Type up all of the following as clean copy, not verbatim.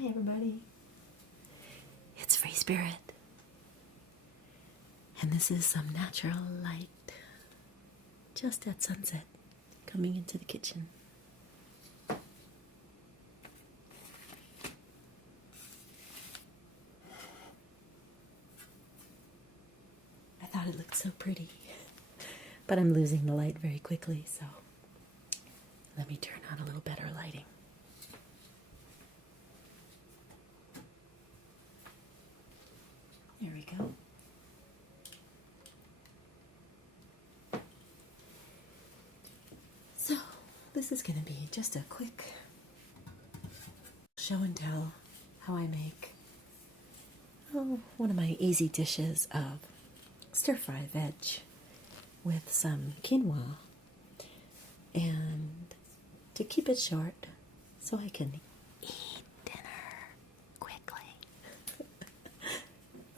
Hi everybody, it's Free Spirit, and this is some natural light just at sunset coming into the kitchen. I thought it looked so pretty, but I'm losing the light very quickly, so let me turn on a little better lighting. There we go. So, this is going to be just a quick show and tell how I make one of my easy dishes of stir-fry veg with some quinoa. And to keep it short, so I can eat dinner quickly,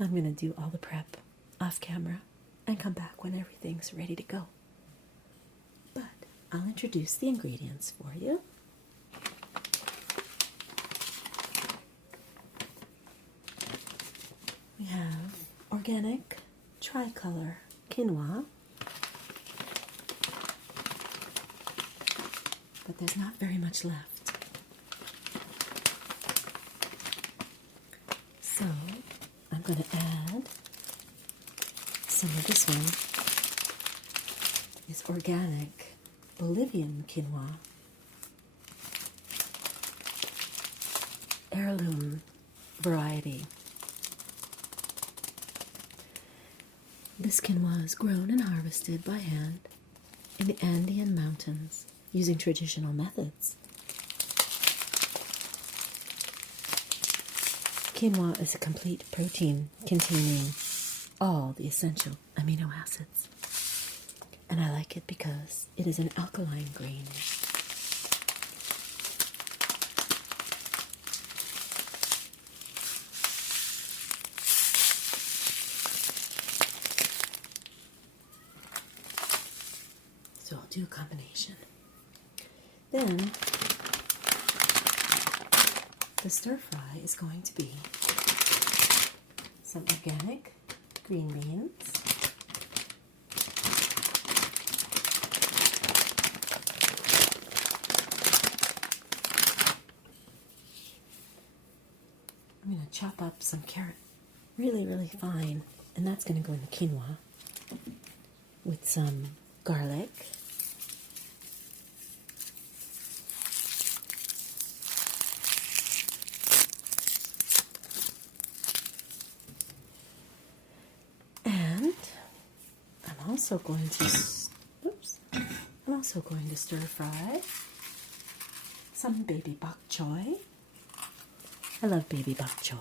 I'm going to do all the prep off camera and come back when everything's ready to go. But I'll introduce the ingredients for you. We have organic tricolor quinoa, but there's not very much left. So I'm going to add some of this one. It's organic Bolivian quinoa, heirloom variety. This quinoa is grown and harvested by hand in the Andean mountains using traditional methods. Quinoa is a complete protein containing all the essential amino acids. And I like it because it is an alkaline grain. So I'll do a combination. Then the stir fry is going to be some organic green beans, I'm going to chop up some carrot really fine, and that's going to go in the quinoa with some garlic, and I'm also going to stir fry some baby bok choy. I love baby bok choy.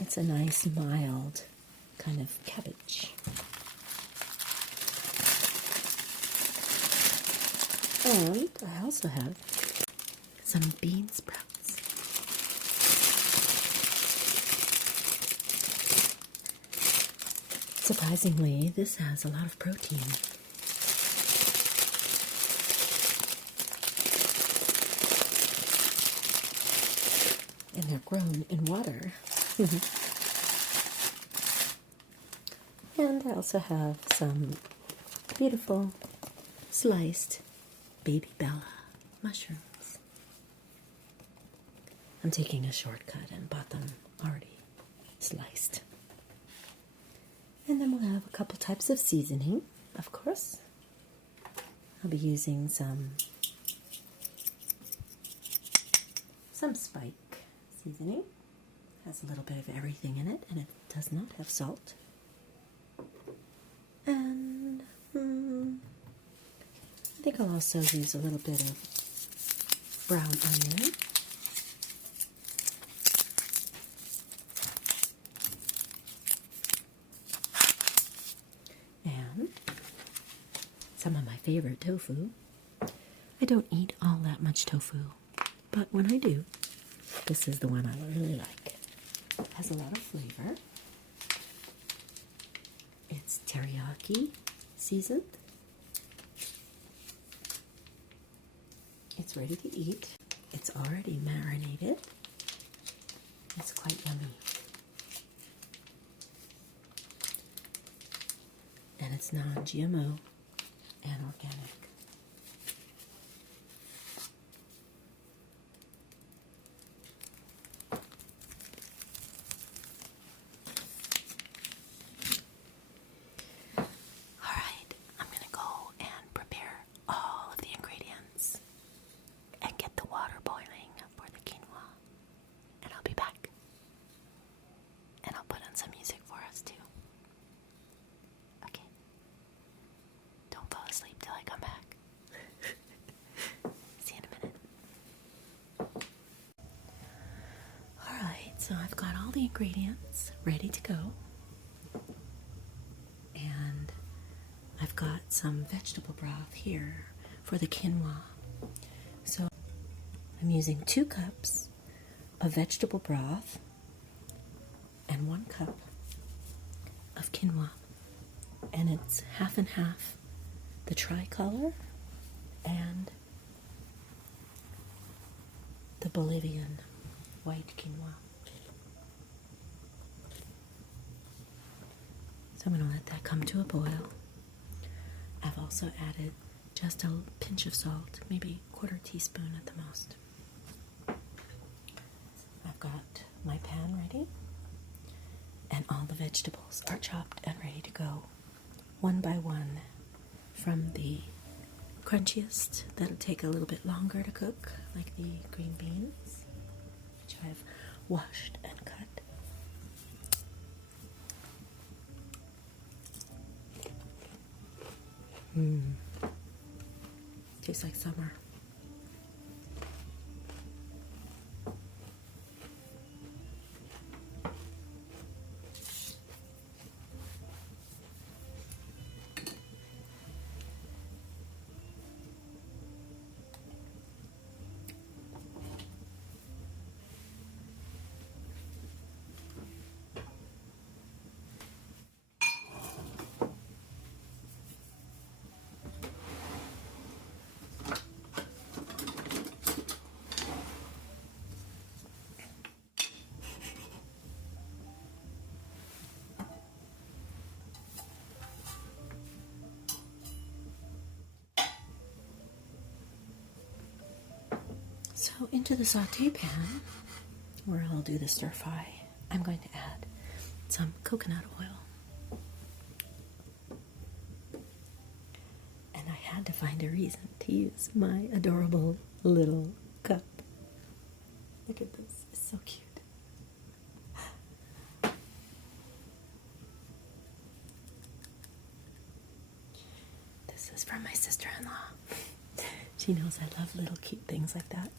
It's a nice, mild kind of cabbage. And I also have some bean sprouts. Surprisingly, this has a lot of protein. And they're grown in water. And I also have some beautiful sliced baby bella mushrooms. I'm taking a shortcut and bought them already sliced. And then we'll have a couple types of seasoning, of course. I'll be using some spike seasoning. Has a little bit of everything in it, and it does not have salt. And I think I'll also use a little bit of brown onion. And some of my favorite tofu. I don't eat all that much tofu, but when I do, this is the one I really like. It has a lot of flavor. It's teriyaki seasoned. It's ready to eat. It's already marinated. It's quite yummy. And it's non-GMO and organic. Alright, I'm going to go and prepare all of the ingredients and get the water boiling for the quinoa. And I'll be back. And I'll put on some music for us too. Okay. Don't fall asleep till I come back. See you in a minute. Alright, so I've got all the ingredients ready to go. And I've got some vegetable broth here for the quinoa. So I'm using 2 cups of vegetable broth and 1 cup of quinoa. And it's half and half the tricolor and the Bolivian white quinoa. So I'm going to let that come to a boil. I've also added just a pinch of salt, maybe 1/4 teaspoon at the most. I've got my pan ready, and all the vegetables are chopped and ready to go, one by one, from the crunchiest that'll take a little bit longer to cook, like the green beans, which I've washed and cut. Tastes like summer. So into the saute pan, where I'll do the stir fry, I'm going to add some coconut oil. And I had to find a reason to use my adorable little cup. Look at this, it's so cute. This is from my sister-in-law. She knows I love little cute things like that.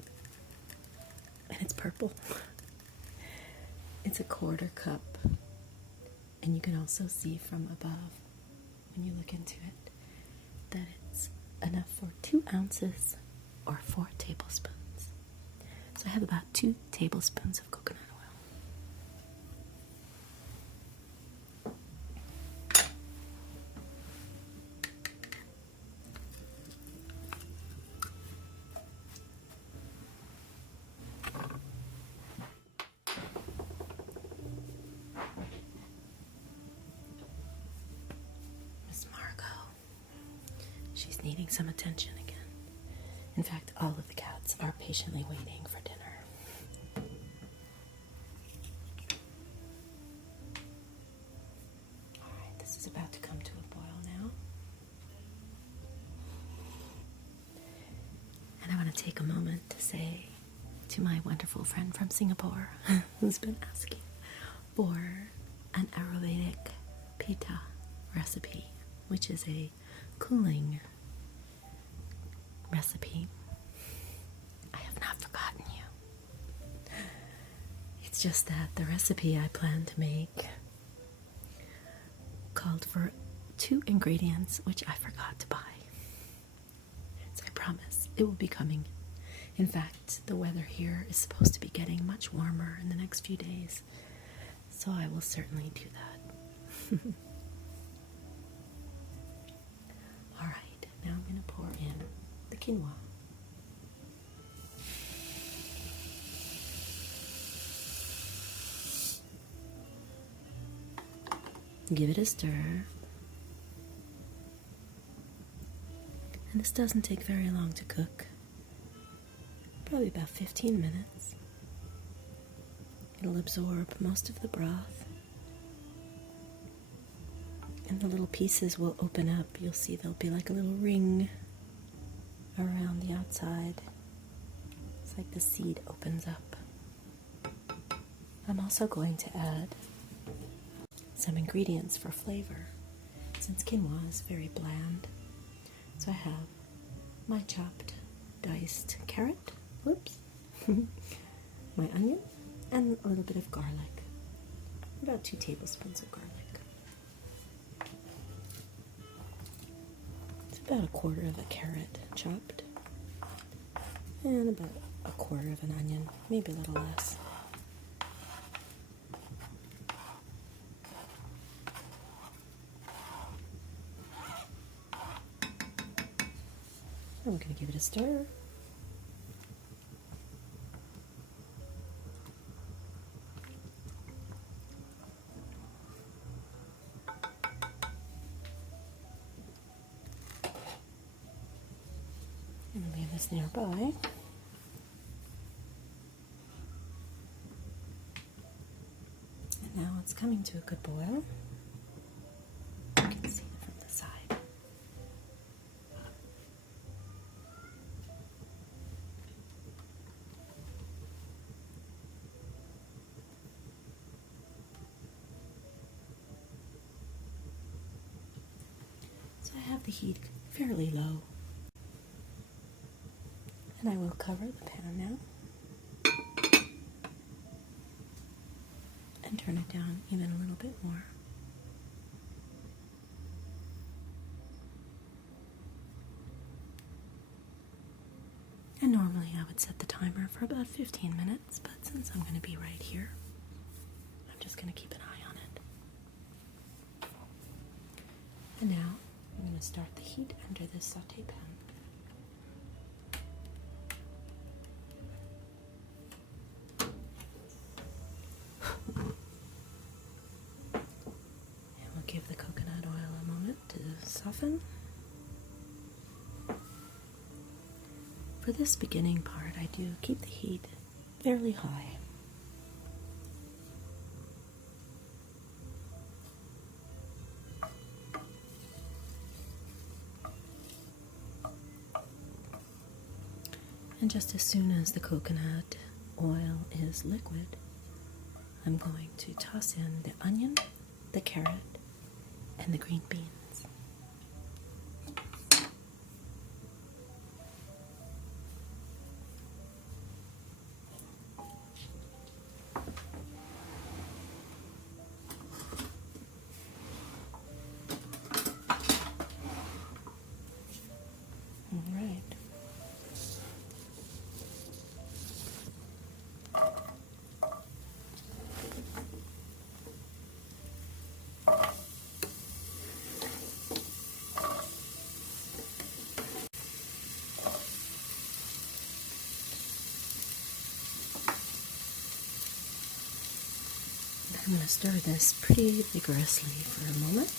And it's purple. It's a 1/4 cup. And you can also see from above, when you look into it, that it's enough for 2 ounces or 4 tablespoons. So I have about 2 tablespoons of coconut oil. She's needing some attention again. In fact, all of the cats are patiently waiting for dinner. Alright, this is about to come to a boil now. And I want to take a moment to say to my wonderful friend from Singapore who's been asking for an Ayurvedic pita recipe, which is a cooling recipe. I have not forgotten you. It's just that the recipe I plan to make called for 2 ingredients which I forgot to buy. So I promise it will be coming. In fact, the weather here is supposed to be getting much warmer in the next few days, so I will certainly do that. Alright, now I'm going to pour in the quinoa. Give it a stir. And this doesn't take very long to cook. Probably about 15 minutes. It'll absorb most of the broth. And the little pieces will open up. You'll see there'll be like a little ring around the outside. It's like the seed opens up. I'm also going to add some ingredients for flavor, since quinoa is very bland. So I have my chopped, diced carrot, my onion, and a little bit of garlic, about 2 tablespoons of garlic. It's about a quarter of a carrot chopped, and about a quarter of an onion, maybe a little less. I'm going to give it a stir. And leave this nearby. And now it's coming to a good boil. You can see it from the side. So I have the heat fairly low. And I will cover the pan now and turn it down even a little bit more. And normally I would set the timer for about 15 minutes, but since I'm going to be right here, I'm just going to keep an eye on it. And now I'm going to start the heat under this saute pan. Give the coconut oil a moment to soften. For this beginning part, I do keep the heat fairly high. And just as soon as the coconut oil is liquid, I'm going to toss in the onion, the carrot, and the green beans. All right. I'm going to stir this pretty vigorously for a moment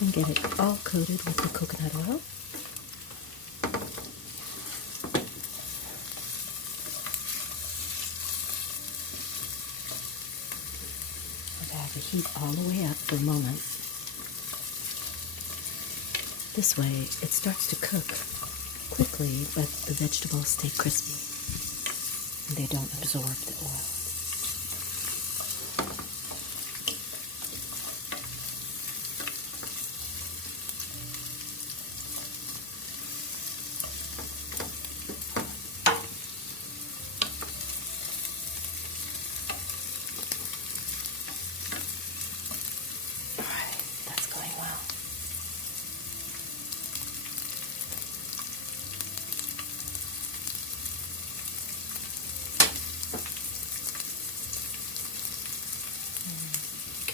and get it all coated with the coconut oil. I'll have the heat all the way up for a moment. This way it starts to cook quickly, but the vegetables stay crispy and they don't absorb the oil.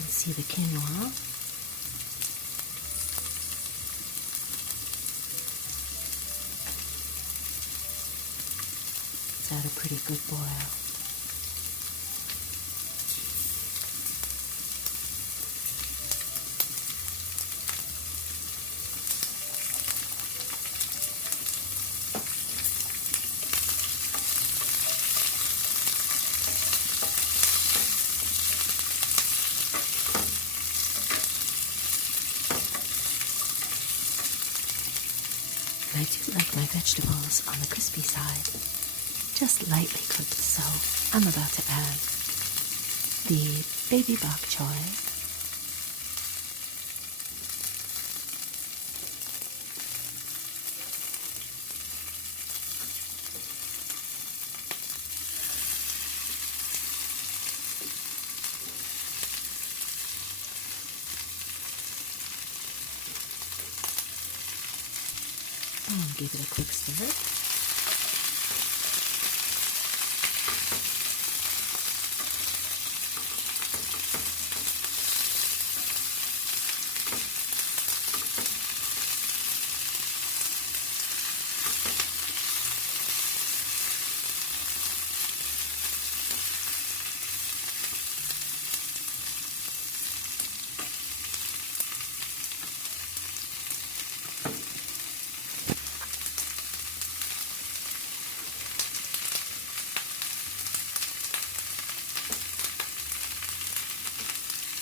See the quinoa. It's at a pretty good boil. I do like my vegetables on the crispy side, just lightly cooked, so I'm about to add the baby bok choy. And give it a quick stir.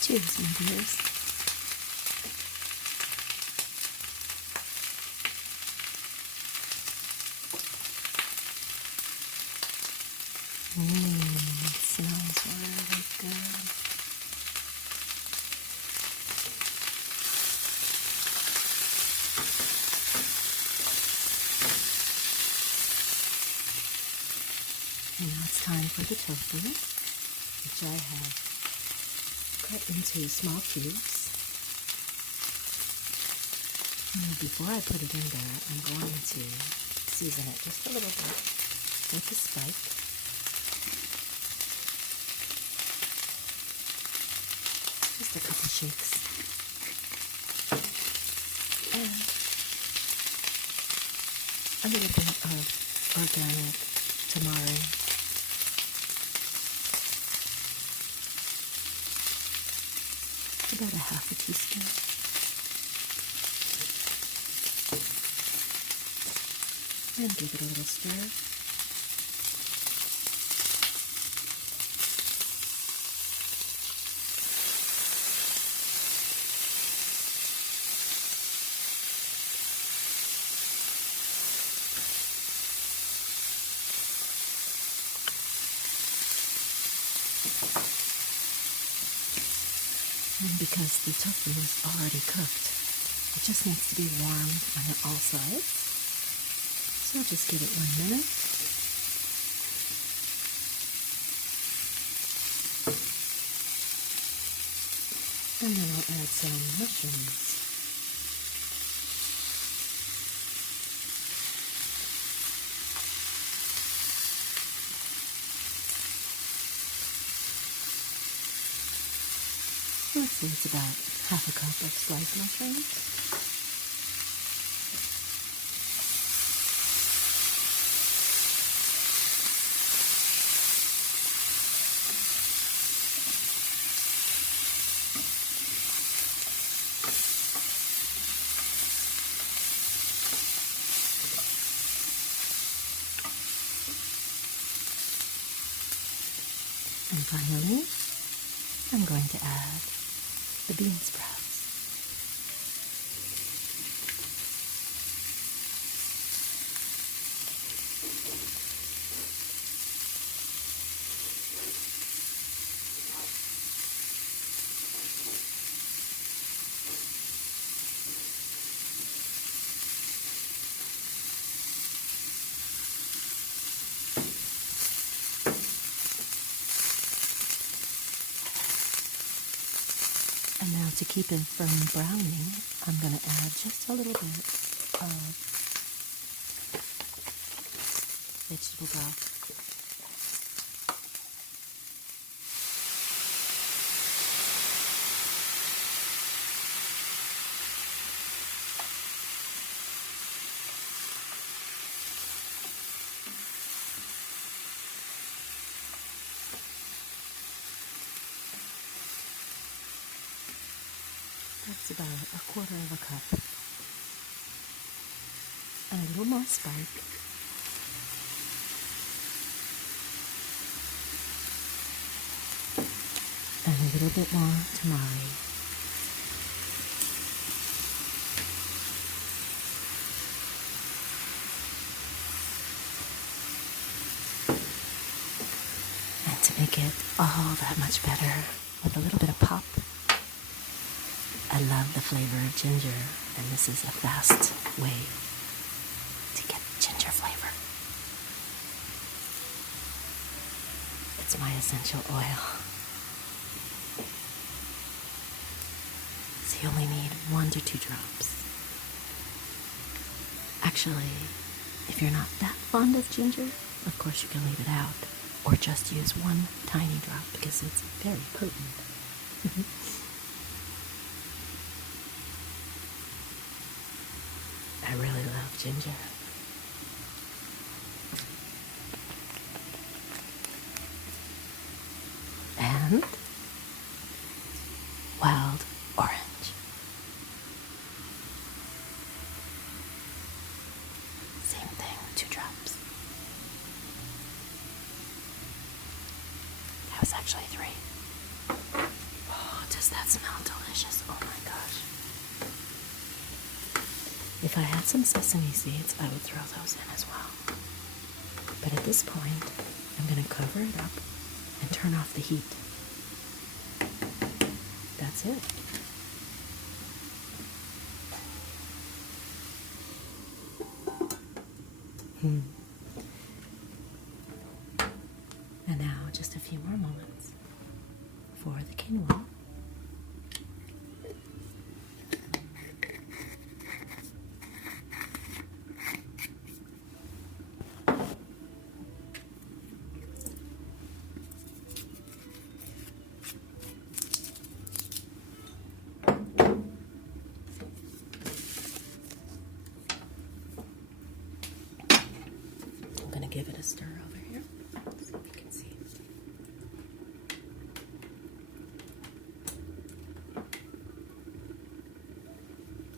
Cheers, my dears. It smells really good. And now it's time for the tofu, which I have cut into small cubes. And before I put it in there, I'm going to season it just a little bit with a spike. Just a couple shakes. And a little bit of organic tamari. About a half a teaspoon. And give it a little stir. And because the tofu is already cooked, it just needs to be warmed on all sides. So I'll just give it 1 minute. And then I'll add some mushrooms. Let's see, it's about half a cup of sliced mushrooms. And finally, I'm going to add the bean sprouts. And now to keep it from browning, I'm going to add just a little bit of vegetable broth. That's about 1/4 of a cup. And a little more spike. And a little bit more tamari. to make it all that much better with a little bit of pop, I love the flavor of ginger, and this is a fast way to get ginger flavor. It's my essential oil. So you only need 1 to 2 drops. Actually, if you're not that fond of ginger, of course you can leave it out, or just use 1 tiny drop because it's very potent. I really love ginger. And wild orange. Same thing, 2 drops. That was actually 3. Oh, does that smell delicious? Oh my gosh. If I had some sesame seeds, I would throw those in as well. But at this point, I'm going to cover it up and turn off the heat. That's it. And now just a few more moments for the quinoa. Give it a stir over here so you can see.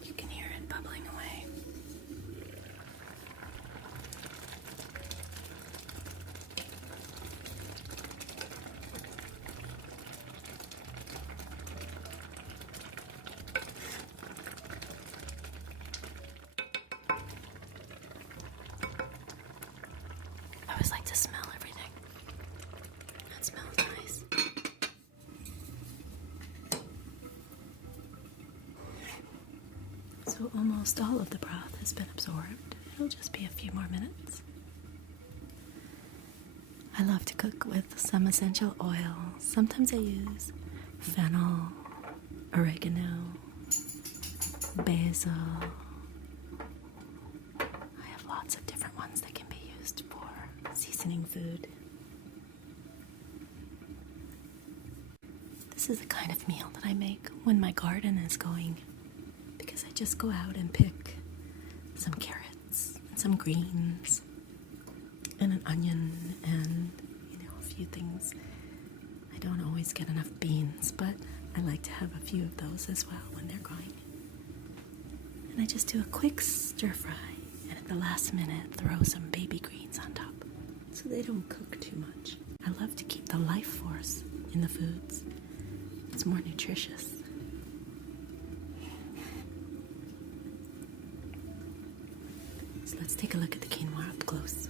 You can hear it bubbling away. I always like to smell everything. That smells nice. So almost all of the broth has been absorbed. It'll just be a few more minutes. I love to cook with some essential oil. Sometimes I use fennel, oregano, basil. I have lots of different ones that can be used for seasoning food. This is the kind of meal that I make when my garden is going, because I just go out and pick some carrots and some greens and an onion and, a few things. I don't always get enough beans, but I like to have a few of those as well when they're going. And I just do a quick stir fry, and at the last minute throw some baby greens on top so they don't cook too much. I love to keep the life force in the foods. It's more nutritious. So let's take a look at the quinoa up close.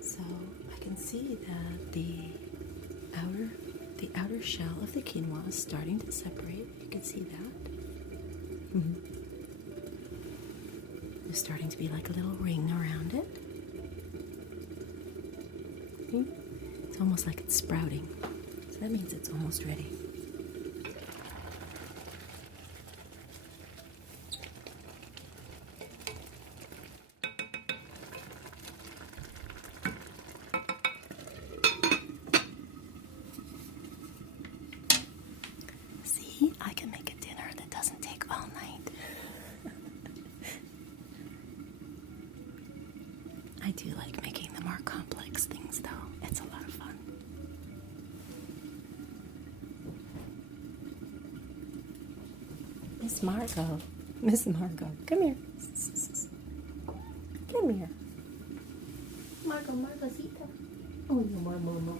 So I can see that the outer shell of the quinoa is starting to separate. You can see that. There's starting to be like a little ring around it. See? It's almost like it's sprouting. So that means it's almost ready. I can make a dinner that doesn't take all night. I do like making the more complex things, though. It's a lot of fun. Miss Margot, come here. Come here. Margosita. Oh, your mama.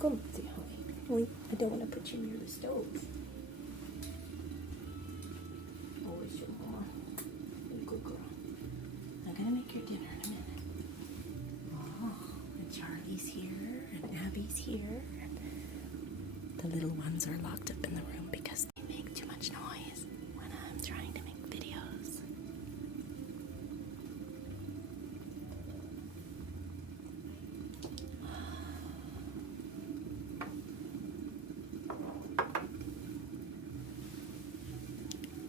Come say hi. Wait, I don't want to put you near the stove. Oh, it's your mama. Good girl. I'm gonna make your dinner in a minute. Oh, and Charlie's here, and Abby's here. The little ones are locked up in the room because they make too much noise when I'm trying to make videos.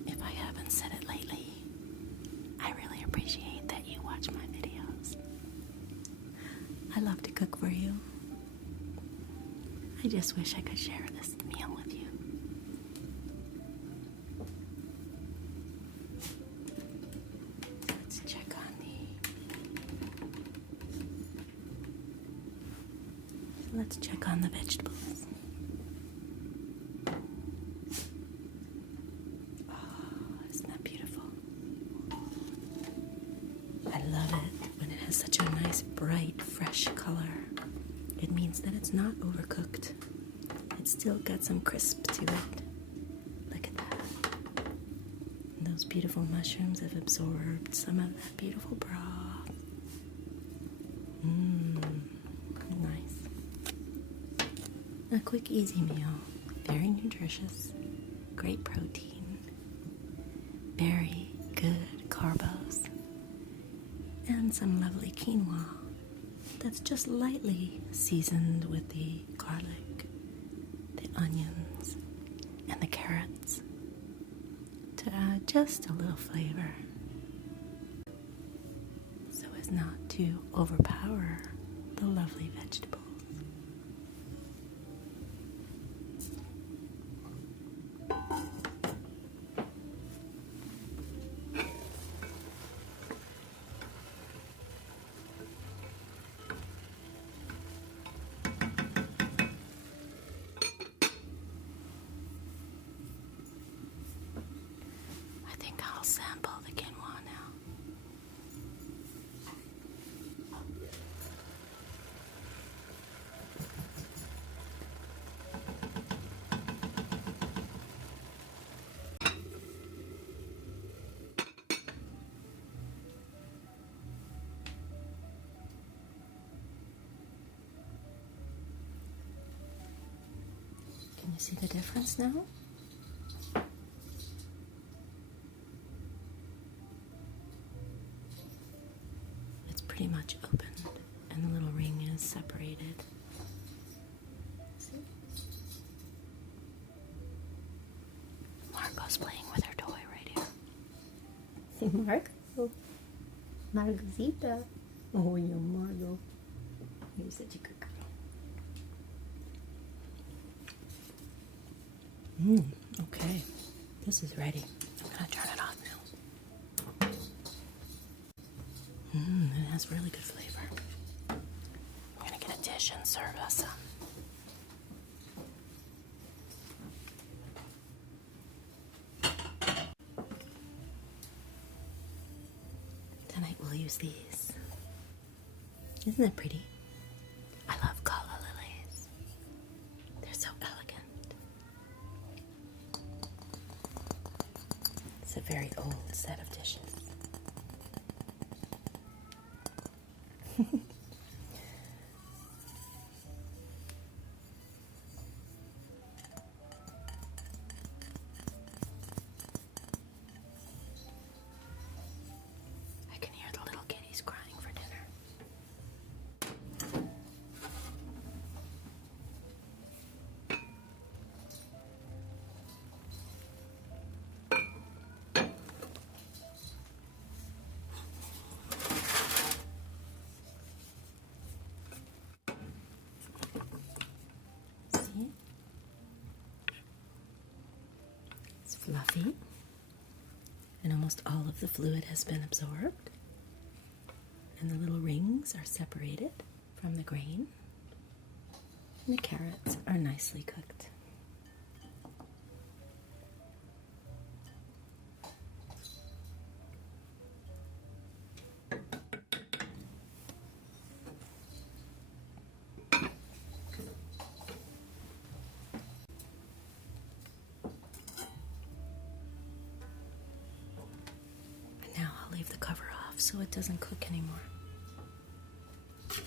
If I haven't said it lately, I really appreciate that you watch my videos. I love to cook for you. I just wish I could share this meal with you. Let's check on the vegetables. Oh, isn't that beautiful? I love it when it has such a nice, bright, fresh color. It means that it's not overcooked. It's still got some crisp to it. Look at that. And those beautiful mushrooms have absorbed some of that beautiful broth. Nice. A quick, easy meal. Very nutritious. Great protein. Very good carbos. And some lovely quinoa that's just lightly seasoned with the garlic, the onions, and the carrots to add just a little flavor so as not to overpower the lovely vegetables. I'll sample the quinoa now. Can you see the difference now? Pretty much opened, and the little ring is separated. See? Margot's playing with her toy right here. Margot. Margosita. Oh, your Margot. You're such a good girl. Okay. This is ready. I'm gonna turn it on now. It has really good flavor. I'm gonna get a dish and serve us some. Tonight we'll use these. Isn't that pretty? I love calla lilies. They're so elegant. It's a very old set of dishes. I can hear the little kitties crying for dinner. See? It's fluffy, and almost all of the fluid has been absorbed, and the little rings are separated from the grain, and the carrots are nicely cooked. leave the cover off so it doesn't cook anymore. Look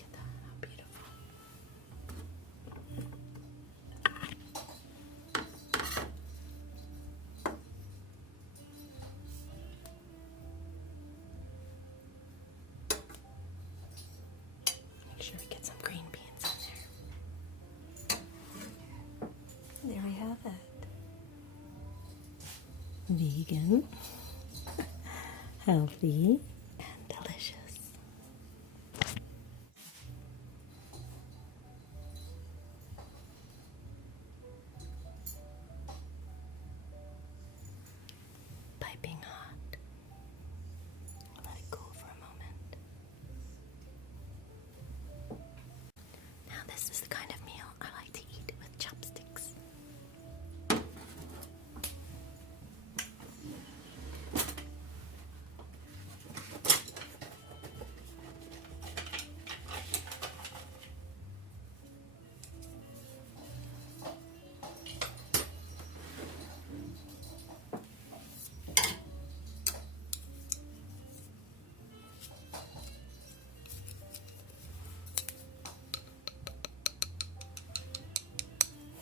at that, how beautiful. Make sure we get some green beans in there. There we have it. Vegan, healthy, and delicious. Piping hot. Let it cool for a moment. Now this is the kind of meal I like to eat with chopsticks.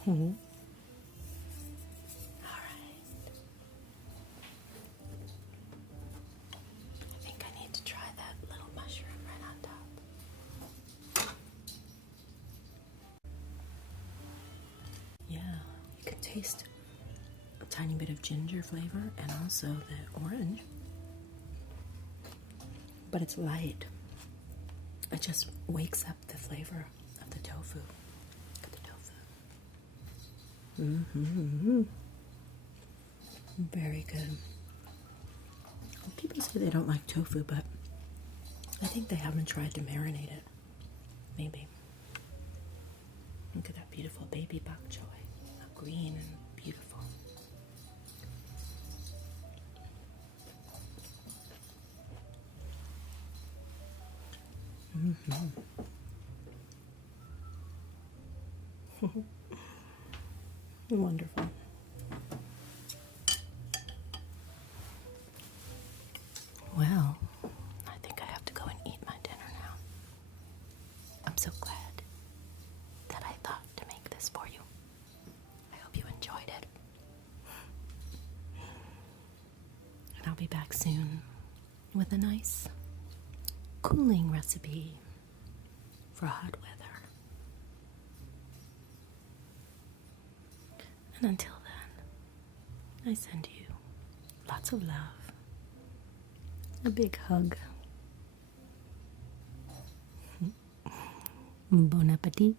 All right. I think I need to try that little mushroom right on top. Yeah, you can taste a tiny bit of ginger flavor and also the orange. But it's light. It just wakes up the flavor of the tofu. Look at the tofu. Very good. Well, people say they don't like tofu, but I think they haven't tried to marinate it. Maybe. Look at that beautiful baby bok choy. How green and beautiful. Wonderful. Well, I think I have to go and eat my dinner now. I'm so glad that I thought to make this for you. I hope you enjoyed it. And I'll be back soon with a nice cooling recipe for hot weather. And until then, I send you lots of love, a big hug. Bon appetit.